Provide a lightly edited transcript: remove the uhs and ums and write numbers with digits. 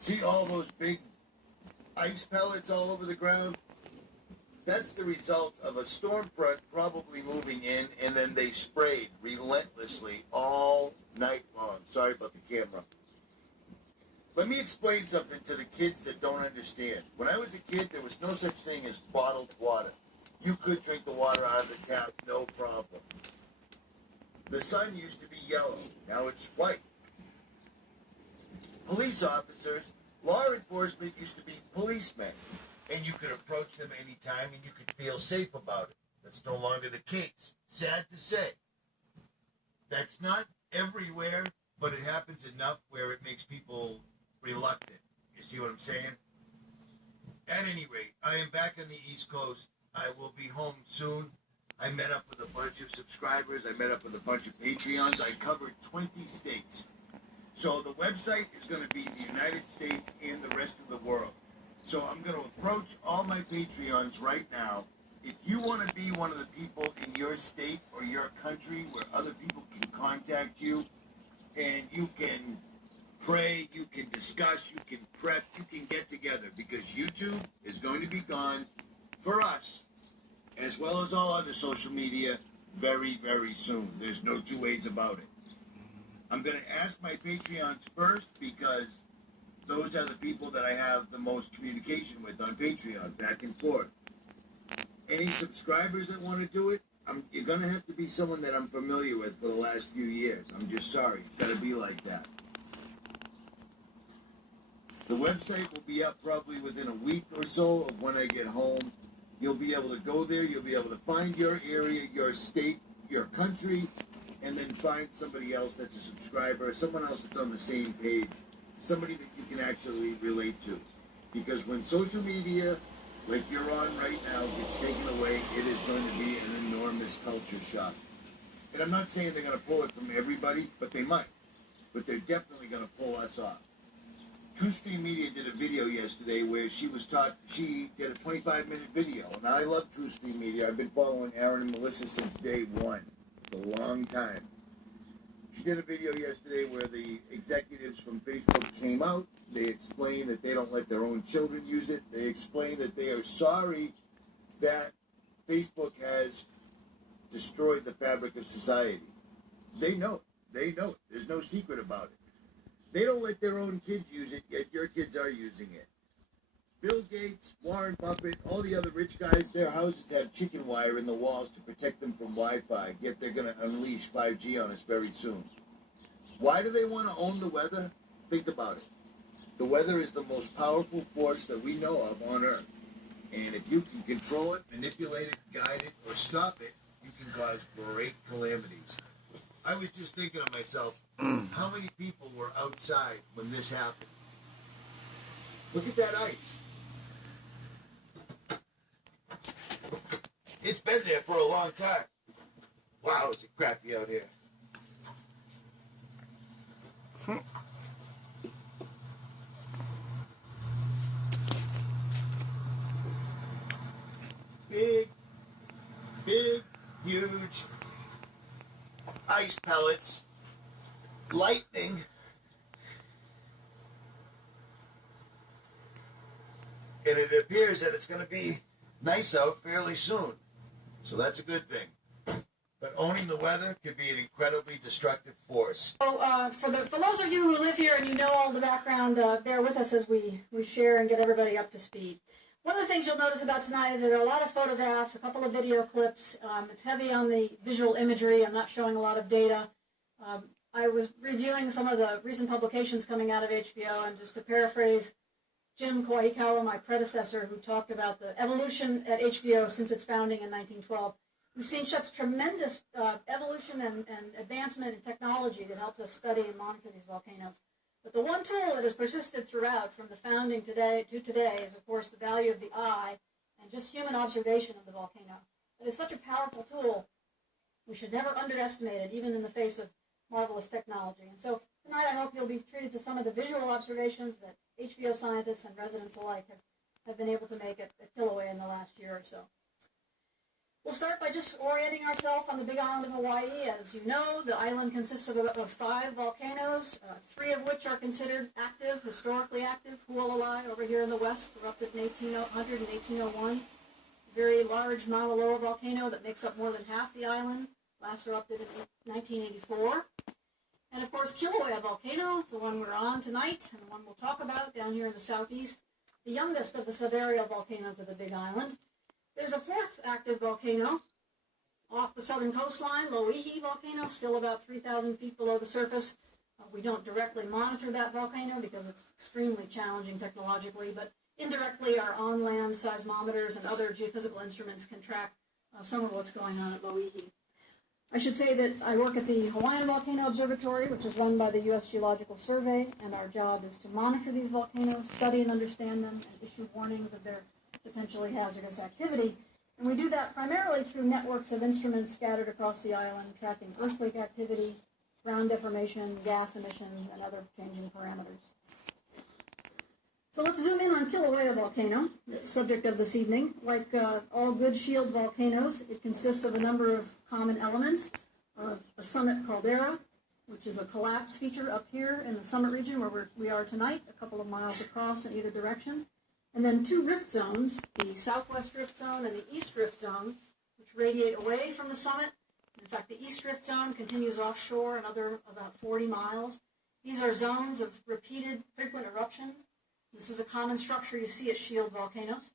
See all those big ice pellets all over the ground? That's the result of a storm front probably moving in, and then they sprayed relentlessly all night long. Sorry about the camera. Let me explain something to the kids that don't understand. When I was a kid, there was no such thing as bottled water. You could drink the water out of the tap, no problem. The sun used to be yellow. Now it's white. Police officers, law enforcement used to be policemen. And you could approach them anytime and you could feel safe about it. That's no longer the case. Sad to say. That's not everywhere, but it happens enough where it makes people reluctant. You see what I'm saying? At any rate, I am back on the East Coast. I will be home soon. I met up with a bunch of subscribers. I met up with a bunch of Patreons. I covered 20 states. So the website is going to be the United States and the rest of the world. So I'm going to approach all my Patreons right now. If you want to be one of the people in your state or your country where other people can contact you and you can pray, you can discuss, you can prep, you can get together, because YouTube is going to be gone for us, as well as all other social media, very, very soon. There's no two ways about it. I'm going to ask my Patreons first, because those are the people that I have the most communication with on Patreon, back and forth. Any subscribers that want to do it, you're going to have to be someone that I'm familiar with for the last few years. I'm just sorry. It's got to be like that. The website will be up probably within a week or so of when I get home. You'll be able to go there. You'll be able to find your area, your state, your country, and then find somebody else that's a subscriber, someone else that's on the same page, somebody that you can actually relate to. Because when social media, like you're on right now, gets taken away, it is going to be an enormous culture shock. And I'm not saying they're going to pull it from everybody, but they might. But they're definitely going to pull us off. TrueStream Media did a video yesterday where she did a 25-minute video. And I love TrueStream Media. I've been following Aaron and Melissa since day one. It's a long time. She did a video yesterday where the executives from Facebook came out. They explained that they don't let their own children use it. They explained that they are sorry that Facebook has destroyed the fabric of society. They know it. They know it. There's no secret about it. They don't let their own kids use it, yet your kids are using it. Bill Gates, Warren Buffett, all the other rich guys, their houses have chicken wire in the walls to protect them from Wi-Fi, yet they're going to unleash 5G on us very soon. Why do they want to own the weather? Think about it. The weather is the most powerful force that we know of on Earth. And if you can control it, manipulate it, guide it, or stop it, you can cause great calamities. I was just thinking to myself, how many people were outside when this happened? Look at that ice. It's been there for a long time. Wow, is it crappy out here. Big, huge ice pellets, lightning, and it appears that it's going to be nice out fairly soon. So that's a good thing. But owning the weather could be an incredibly destructive force. So for those of you who live here and you know all the background, bear with us as we share and get everybody up to speed. One of the things you'll notice about tonight is that there are a lot of photographs, a couple of video clips. It's heavy on the visual imagery. I'm not showing a lot of data. I was reviewing some of the recent publications coming out of HBO, and just to paraphrase Jim Kawahikawa, my predecessor, who talked about the evolution at HBO since its founding in 1912. We've seen such tremendous evolution and advancement in technology that helps us study and monitor these volcanoes. But the one tool that has persisted throughout, from the founding today to today, is, of course, the value of the eye and just human observation of the volcano. It is such a powerful tool, we should never underestimate it, even in the face of marvelous technology. And so tonight I hope you'll be treated to some of the visual observations that HBO scientists and residents alike have been able to make at Kilauea in the last year or so. We'll start by just orienting ourselves on the Big Island of Hawaii. As you know, the island consists of 5 volcanoes, 3 of which are considered active, historically active. Hualalai over here in the west, erupted in 1800 and 1801. Very large Mauna Loa volcano that makes up more than half the island, last erupted in 1984. And of course, Kilauea volcano, the one we're on tonight, and the one we'll talk about down here in the southeast, the youngest of the subaerial volcanoes of the Big Island. There's a 4th active volcano off the southern coastline, Loihi volcano, still about 3,000 feet below the surface. We don't directly monitor that volcano because it's extremely challenging technologically, but indirectly our on-land seismometers and other geophysical instruments can track some of what's going on at Loihi. I should say that I work at the Hawaiian Volcano Observatory, which is run by the U.S. Geological Survey, and our job is to monitor these volcanoes, study and understand them, and issue warnings of their potentially hazardous activity. And we do that primarily through networks of instruments scattered across the island, tracking earthquake activity, ground deformation, gas emissions, and other changing parameters. So let's zoom in on Kilauea volcano, the subject of this evening. Like all good shield volcanoes, it consists of a number of common elements. A summit caldera, which is a collapse feature up here in the summit region where we are tonight, a couple of miles across in either direction. And then 2 rift zones, the southwest rift zone and the east rift zone, which radiate away from the summit. In fact, the east rift zone continues offshore another about 40 miles. These are zones of repeated frequent eruption. This is a common structure you see at shield volcanoes.